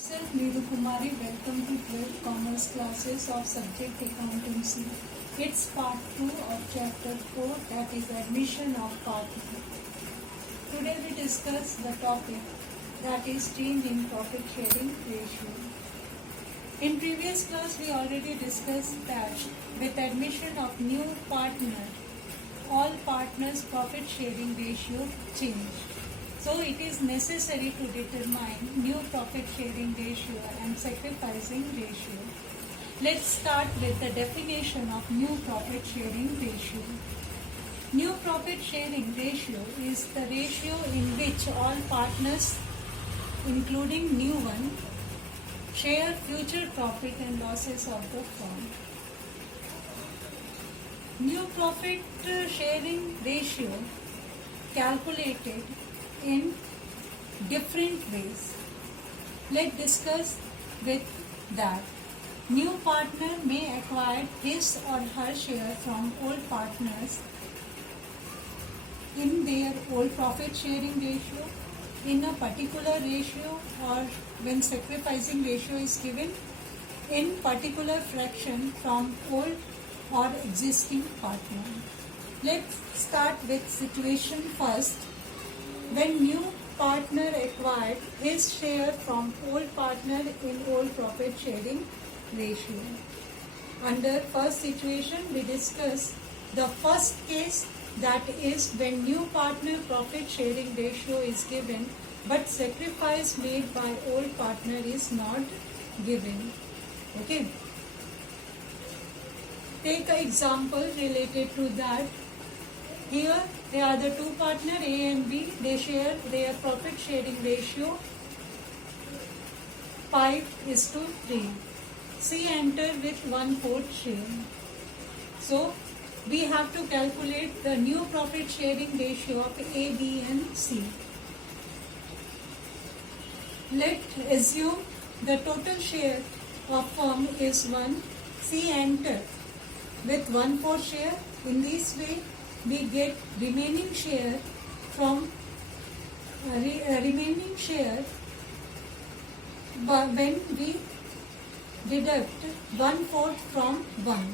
Myself Neeru Kumari, welcome to 12th Commerce classes of subject accountancy. It's part 2 of chapter 4, that is admission of partner. Today we discuss the topic that is change in profit sharing ratio. In previous class we already discussed that with admission of new partner, all partners' profit sharing ratio change. So it is necessary to determine new profit sharing ratio and sacrificing ratio. Let's start with the definition of new profit sharing ratio. New profit sharing ratio is the ratio in which all partners, including new one, share future profit and losses of the firm. New profit sharing ratio calculated in different ways. Let's discuss with that. New partner may acquire his or her share from old partners in their old profit sharing ratio, in a particular ratio, or when sacrificing ratio is given, in particular fraction from old or existing partner. Let's start with situation first. When new partner acquired his share from old partner in old profit sharing ratio. Under first situation, we discuss the first case, that is when new partner profit sharing ratio is given but sacrifice made by old partner is not given. Okay. Take an example related to that. Here they are the two partners A and B. They share their profit sharing ratio 5:3. C entered with 1/4 share. So we have to calculate the new profit sharing ratio of A, B and C. Let's assume the total share of firm is 1. C entered with 1/4 share. In this way, we get remaining share from remaining share when we deduct 1/4 from 1,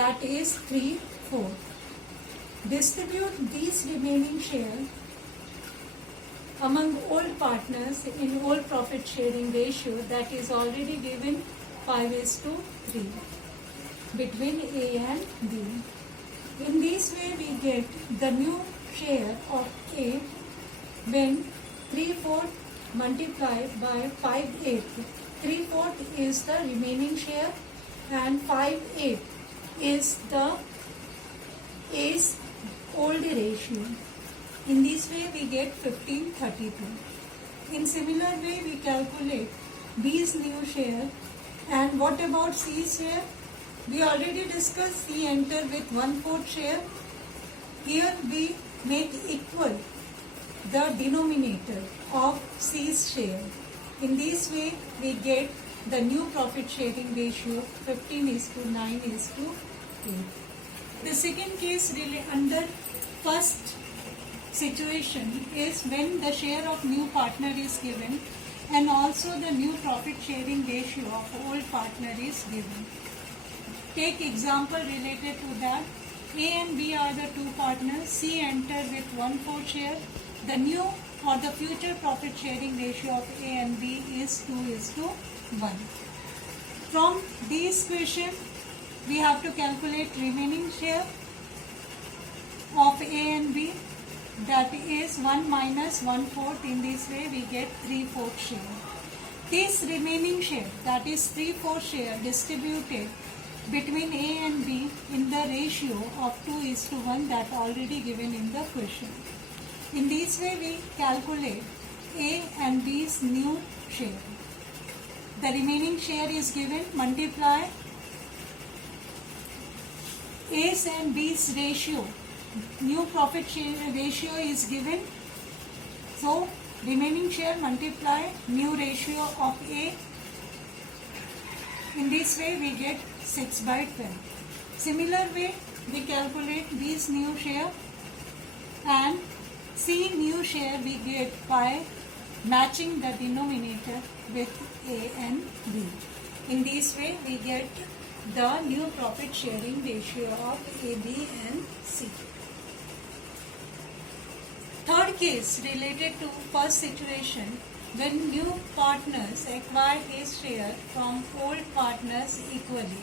that is 3/4. Distribute these remaining share among old partners in old profit sharing ratio, that is already given 5:3 between A and B. In this way, we get the new share of A when 3/4 multiplied by 5/8. 3/4 is the remaining share and 5/8 is the A's old ratio. In this way, we get 15/32. In similar way, we calculate B's new share. And what about C's share? We already discussed C enter with 1/4 share. Here we make equal the denominator of C's share. In this way, we get the new profit sharing ratio 15:9:8. The second case really under first situation is when the share of new partner is given and also the new profit sharing ratio of old partner is given. Take example related to that. A and B are the two partners. C entered with 1/4 share. The new or the future profit sharing ratio of A and B is 2:1. From this equation, we have to calculate remaining share of A and B. That is 1 minus 1/4. In this way, we get 3/4 share. This remaining share, that is 3/4 share, distributed between A and B in the ratio of 2:1, that already given in the question. In this way, we calculate A and B's new share. The remaining share is given, multiply A's and B's ratio. New profit share ratio is given. So remaining share multiply new ratio of A. In this way, we get 6/12. Similar way, we calculate B's new share and C new share we get by matching the denominator with A and B. In this way, we get the new profit sharing ratio of A, B and C. Third case related to first situation, when new partners acquire his share from old partners equally.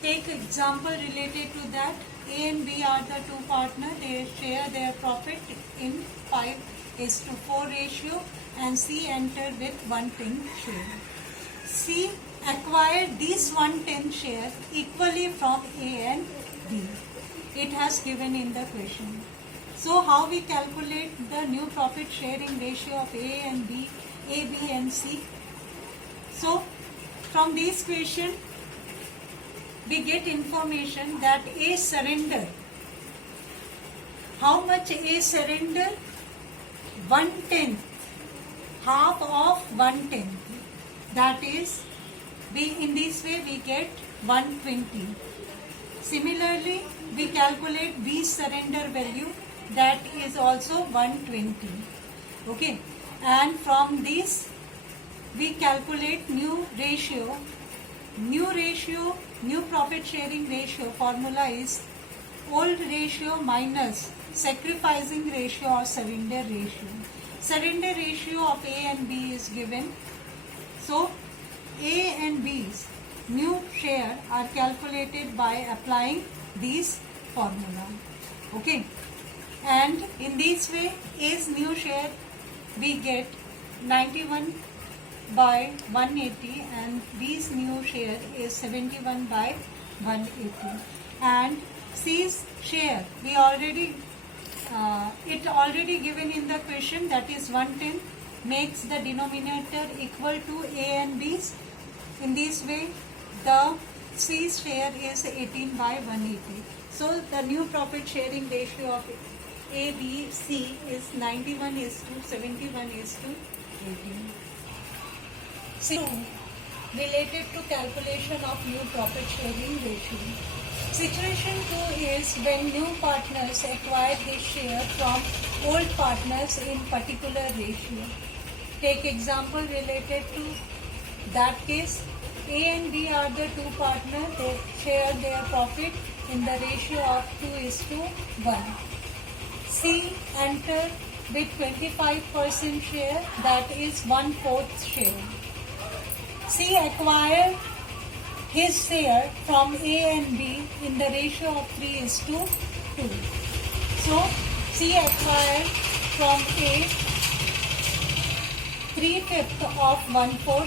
Take example related to that. A and B are the two partners. They share their profit in 5:4 ratio, and C enter with 1/10 share. C acquired these 1/10 share equally from A and B. It has given in the question. So how we calculate the new profit sharing ratio of A and B, A, B and C? So from this question, we get information that A surrender. How much A surrender? 1/10, half of 1/10. That is, in this way we get 120. Similarly, we calculate B surrender value, that is also 120. Okay, and from this we calculate new ratio. New profit sharing ratio formula is old ratio minus sacrificing ratio or surrender ratio. Surrender ratio of A and B is given. So A and B's new share are calculated by applying this formula. Okay, and in this way A's new share we get 91 by 180, and B's new share is 71 by 180, and C's share we already it already given in the question, that is 110, makes the denominator equal to A and B's. In this way the C's share is 18 by 180. So the new profit sharing ratio of A, B, C is 91:71:18. So, related to calculation of new profit sharing ratio. Situation 2 is when new partners acquire his share from old partners in particular ratio. Take example related to that case. A and B are the two partners. They share their profit in the ratio of 2:1. C entered with 25% share, that is 1/4 share. C acquired his share from A and B in the ratio of 3:2. So C acquired from A 3/5 of 1/4.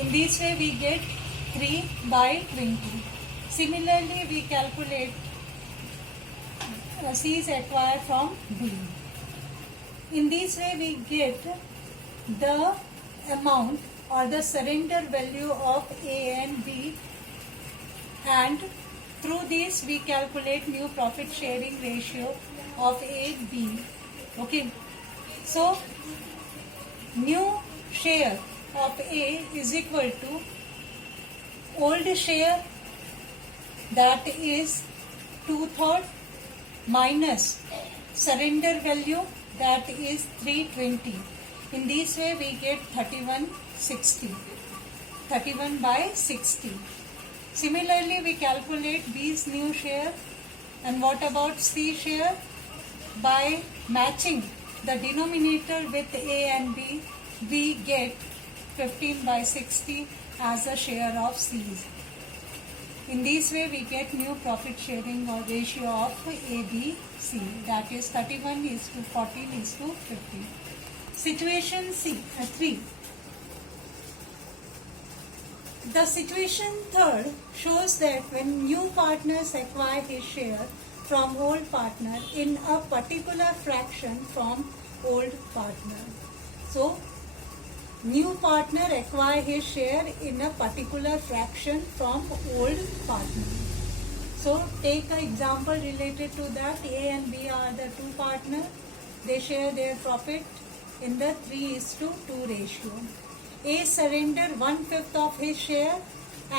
In this way we get 3 by 20. Similarly, we calculate C is acquired from B. In this way we get the amount or the surrender value of A and B, and through this we calculate new profit sharing ratio of A, B. Okay, so new share of A is equal to old share, that is 2/3, minus surrender value, that is 320. In this way we get 31/60, 31 by 60. Similarly, we calculate B's new share. And what about C share? By matching the denominator with A and B, we get 15 by 60 as a share of C's. In this way we get new profit sharing or ratio of ABC, that is 31:14:50. Situation 3. The situation 3 shows that when new partners acquire his share from old partner in a particular fraction from old partner. So new partner acquire his share in a particular fraction from old partner. So take an example related to that. A and B are the two partners. They share their profit in the 3:2 ratio. A surrender 1/5 of his share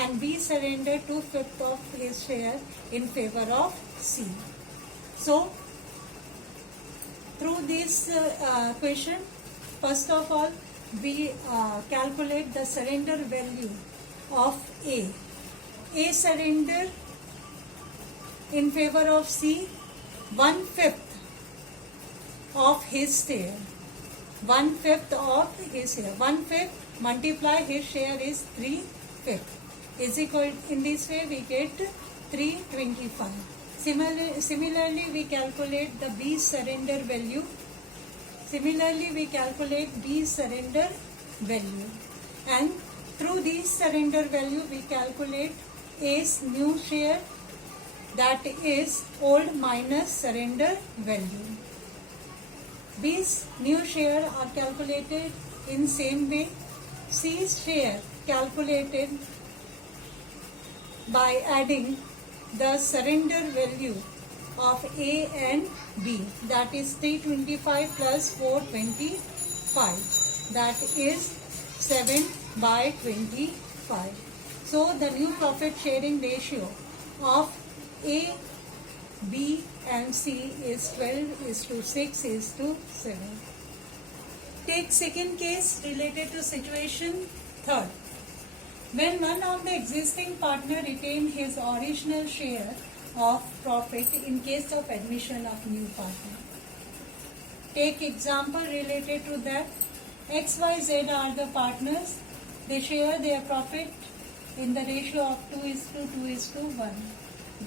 and B surrender 2/5 of his share in favor of C. So through this question, first of all, we calculate the surrender value of A. A surrender in favor of C 1/5 of his share. 1/5 of his share. 1/5 multiply his share is 3/5 is equal. In this way we get 325. Similarly, we calculate the B surrender value. And through this surrender value, we calculate A's new share, that is old minus surrender value. B's new share are calculated in same way. C's share calculated by adding the surrender value of A and B, that is 325 plus 425, that is 7/25. So the new profit sharing ratio of A, B and C is 12:6:7. Take second case related to situation third. When one of the existing partner retained his original share of profit in case of admission of new partner. Take example related to that. X, Y, Z are the partners. They share their profit in the ratio of 2:1.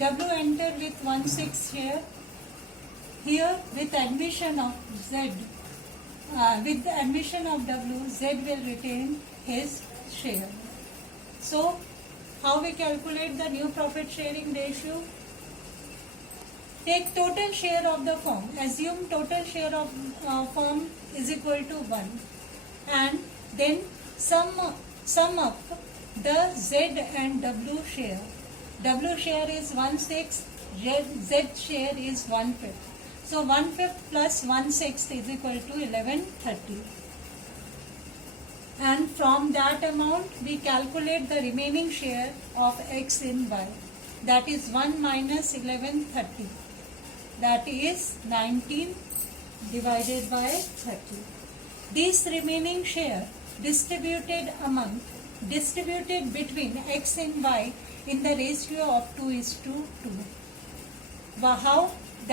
W enter with 1/6 share. Here with admission of Z, with the admission of W, Z will retain his share. So, how we calculate the new profit sharing ratio? Take total share of the firm. Assume total share of firm is equal to 1, and then sum up the Z and W share. W share is 1/6, Z share is 1/5. So 1/5 plus 1/6 is equal to 1130. And from that amount we calculate the remaining share of X in Y, that is 1 minus 1130, that is 19 divided by 30. This remaining share distributed between X and Y in the ratio of 2:2. How?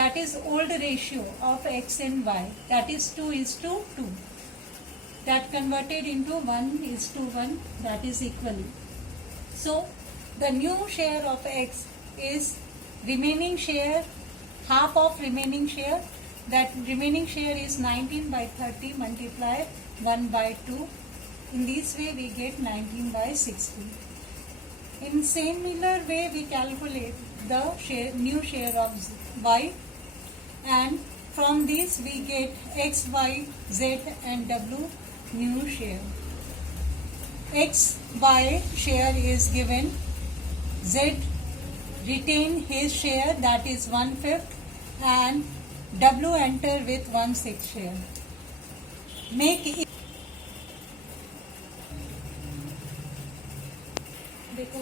That is old ratio of X and Y, that is 2:2. That converted into 1:1, that is equally. So the new share of X is remaining share, half of remaining share. That remaining share is 19/30 multiply 1/2. In this way we get 19/60. In similar way we calculate the new share of Y, and from this we get X, Y, Z and W new share. X, Y share is given. Z retain his share, that is 1/5, and W enter with 1/6 share. Make it देखो